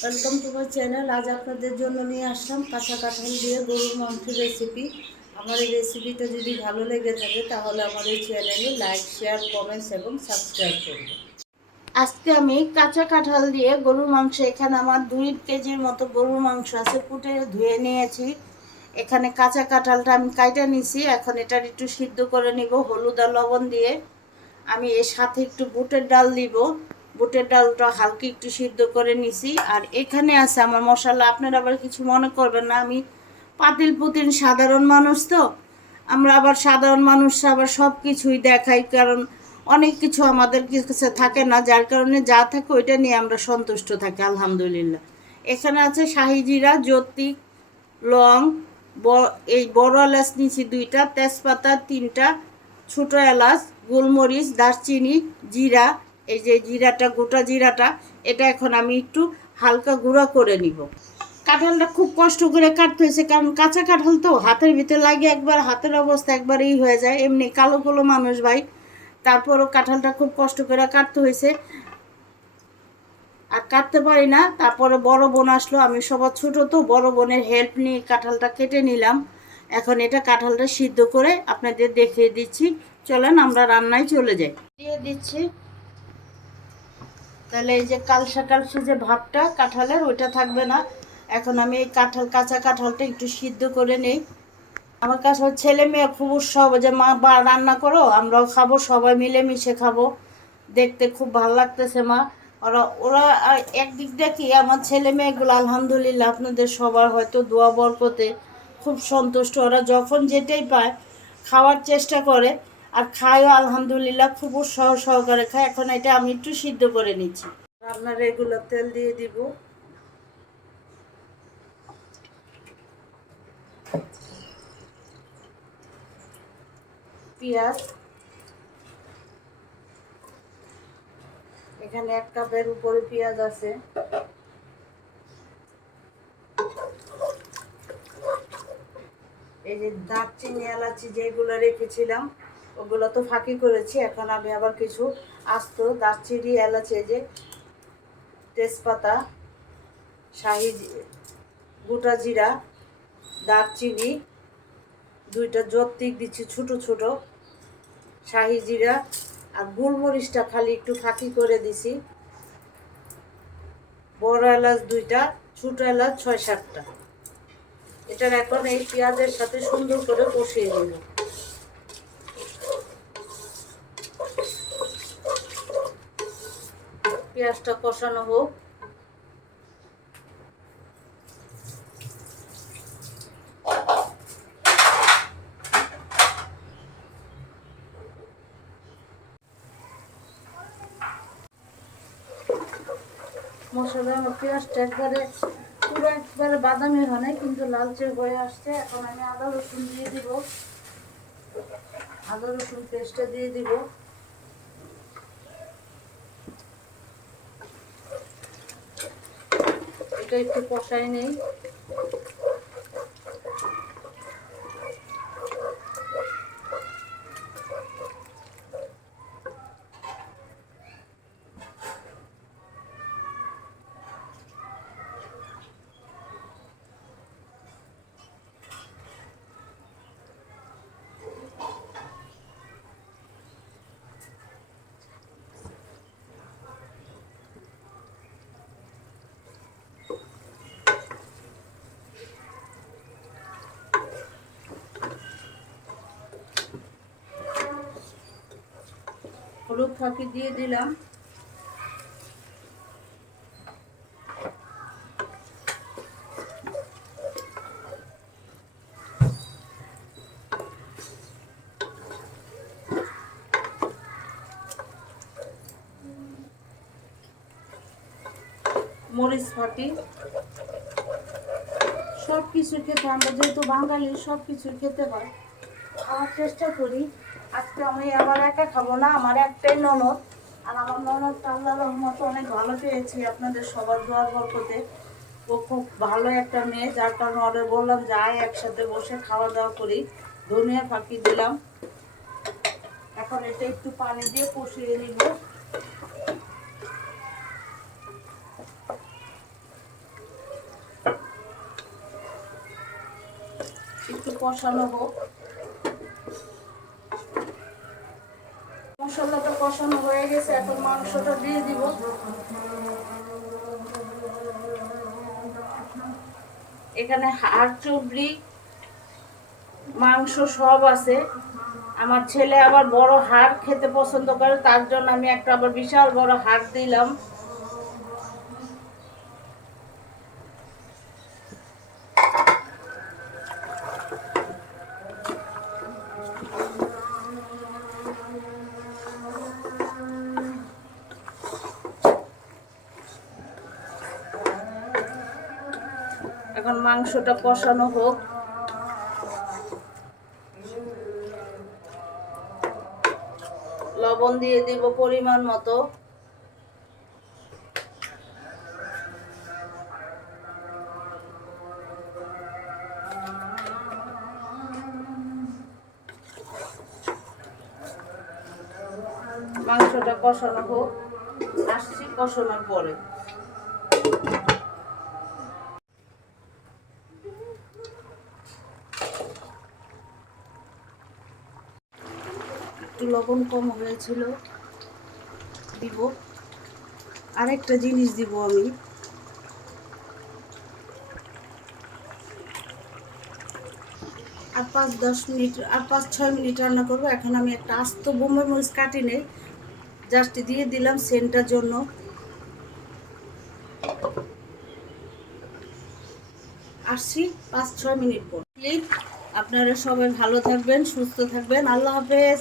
Welcome to my channel আজ আপনাদের জন্য নিয়ে আসলাম কাঁচা কাঁঠাল দিয়ে গরুর মাংসের রেসিপি আমার এই রেসিপিটা যদি ভালো লেগে থাকে, তাহলে আমার এই চ্যানেলে লাইক শেয়ার কমেন্টস এবং সাবস্ক্রাইব করবেন আজকে আমি কাঁচা কাঁঠাল দিয়ে গরুর মাংস, এখানে আমার দুই কেজির মতো গরুর মাংস আছে, কুটে ধুয়ে নিয়েছি। এখানে কাঁচা কাঁঠালটা আমি কাইটা নিছি, এখন এটার একটু সিদ্ধ করে নিব, হলুদ আর লবণ দিয়ে। আমি এর সাথে একটু বুটের ডাল দিব। বুটের ডালটা হালকা একটু সিদ্ধ করে নিছি। আর এখানে আছে আমার মশলা। আপনারা আবার কিছু মনে করবেন না, আমি পাতিল পুতিল সাধারণ মানুষ তো। আমরা আবার সাধারণ মানুষ আবার সব কিছুই দেখাই, কারণ অনেক কিছু আমাদের কাছে থাকে না। যার কারণে যা থাকে ওইটা নিয়ে আমরা সন্তুষ্ট থাকি, আলহামদুলিল্লাহ। এখানে আছে শাহি জিরা লং, ব- এই বড় এলাচ নিয়েছি দুইটা, তেজপাতা তিনটা, ছোটো এলাচ, গোলমরিচ, দারচিনি, জিরা এই যে জিরাটা, গোটা জিরাটা, এটা এখন আমি একটু হালকা গুঁড়া করে নিব। কাঁঠালটা খুব কষ্ট করে কাটতে হয়েছে, কারণ কাঁচা কাঁঠাল তো হাতের ভিতরে লাগে একবার, হাতের অবস্থা একবার এই হয়ে যায়। এমনি কালো কালো মানুষ ভাই। তারপরও কাঁঠালটা খুব কষ্ট করে কাটতে হয়েছে। আর কাটতে পারি না, তারপরে বড় বোন আসলো, আমি সবার ছোটো তো, বড় বোনের হেল্প নিয়ে কাঁঠালটা কেটে নিলাম। এখন এটা কাঁঠালটা সিদ্ধ করে আপনাদের দেখিয়ে দিচ্ছি। চলেন আমরা রান্নায় চলে যাই। দিয়ে দিচ্ছি তাহলে এই যে কালসা কালসা যে ভাবটা কাঁঠালের, ওইটা থাকবে না। এখন আমি এই কাঁঠাল, কাঁচা কাঁঠালটা একটু সিদ্ধ করে নেই। আমার কাছে ছেলে মেয়ে খুব উৎসব যে, মা, বা, রান্না করো, আমরাও খাব, সবাই মিলেমিশে খাব। দেখতে খুব ভালো লাগতেছে মা। ওরা ওরা একদিক দেখি আমার ছেলে মেয়েগুলো, আলহামদুলিল্লাহ, আপনাদের সবার হয়তো দোয়া বরকতে খুব সন্তুষ্ট। ওরা যখন যেটাই পায়, খাওয়ার চেষ্টা করে। আর খায়ও আলহামদুলিল্লাহ খুব সহ সহকারে খায় এখন এটা আমি একটু সিদ্ধ করে নিচ্ছি। রান্নার এগুলো তেল দিয়ে দিব। পেঁয়াজ। এখানে এক কাপের উপরে পেঁয়াজ আছে। এই যে দারচিনি, এলাচি যেগুলো রেখেছিলাম ওগুলো তো ফাঁকি করেছি, এখন আমি আবার কিছু আস্ত দারচিনি, এলাচি যে তেজপাতা, শাহি গোটা জিরা, দারচিনি, দুইটা জত্তিক দিচ্ছি ছোট ছোট, শাহি জিরা আর গোলমরিচটা খালি একটু ফাঁকি করে দিছি। বড় এলাচ দুইটা, ছোট এলাচ ছয় সাতটা। এটার এখন এই পেঁয়াজের সাথে সুন্দর করে কষিয়ে দেব পেঁয়াজটা কষানো হোক। মশলা পেঁয়াজটা একবারে পুরো একবারে বাদামি হয় নাই, কিন্তু লালচে হয়ে আসছে। এখন আমি আদা রসুন দিয়ে দিব। আদা রসুন পেস্টটা দিয়ে দিব। এটা একটু কষাই নেই। হলুদ ফাঁকি দিয়ে দিলাম। মরিচ ফাঁকি। সব কিছু খেতে আমরা যেহেতু বাঙালি সব কিছু খেতে হয়। খাওয়ার চেষ্টা করি। আজকে আমি আবার একটা খাব না, আমার একটাই ননদ। আর আমার ননদ আল্লাহ রহমত অনেক ভালো পেয়েছি আপনাদের সবার দোয়ার গল্পতে ও খুব ভালো একটা মেয়ে, যার কারণে অর্ডার বললাম, যাই একসাথে বসে খাওয়া দাওয়া করি। ধনিয়া ফাঁকি দিলাম। এখন এটা একটু পানি দিয়ে কষিয়ে নিব। একটু কষানো হোক কষানো হয়ে গেছে, এখন মাংসটা দিয়ে দিব। এখানে হাড় চুবড়ি, মাংস সব আছে। আমার ছেলে আবার বড় হাড় খেতে পছন্দ করে, তার জন্য আমি একটা আবার বিশাল বড় হাড় দিলাম। এখন মাংসটা কষানো হোক। লবণ দিয়ে দিব পরিমাণ মতো। মাংসটা কষানো হোক। আসছি কষানোর পরে। লবণ কম হয়েছিল, দিব। আরেকটা জিনিস দিব আমি। আর পাঁচ, দশ মিনিট, আর পাঁচ, ছয় মিনিট রান্না করব। এখন আমি একটা আস্ত বোম্বে মরিচ কাটি নেই। জাস্ট দিয়ে দিলাম সেন্টার জন্য। আসছি পাঁচ, ছয় মিনিট পর। প্লিজ আপনারা সবাই ভালো থাকবেন, সুস্থ থাকবেন। আল্লাহ হাফেজ।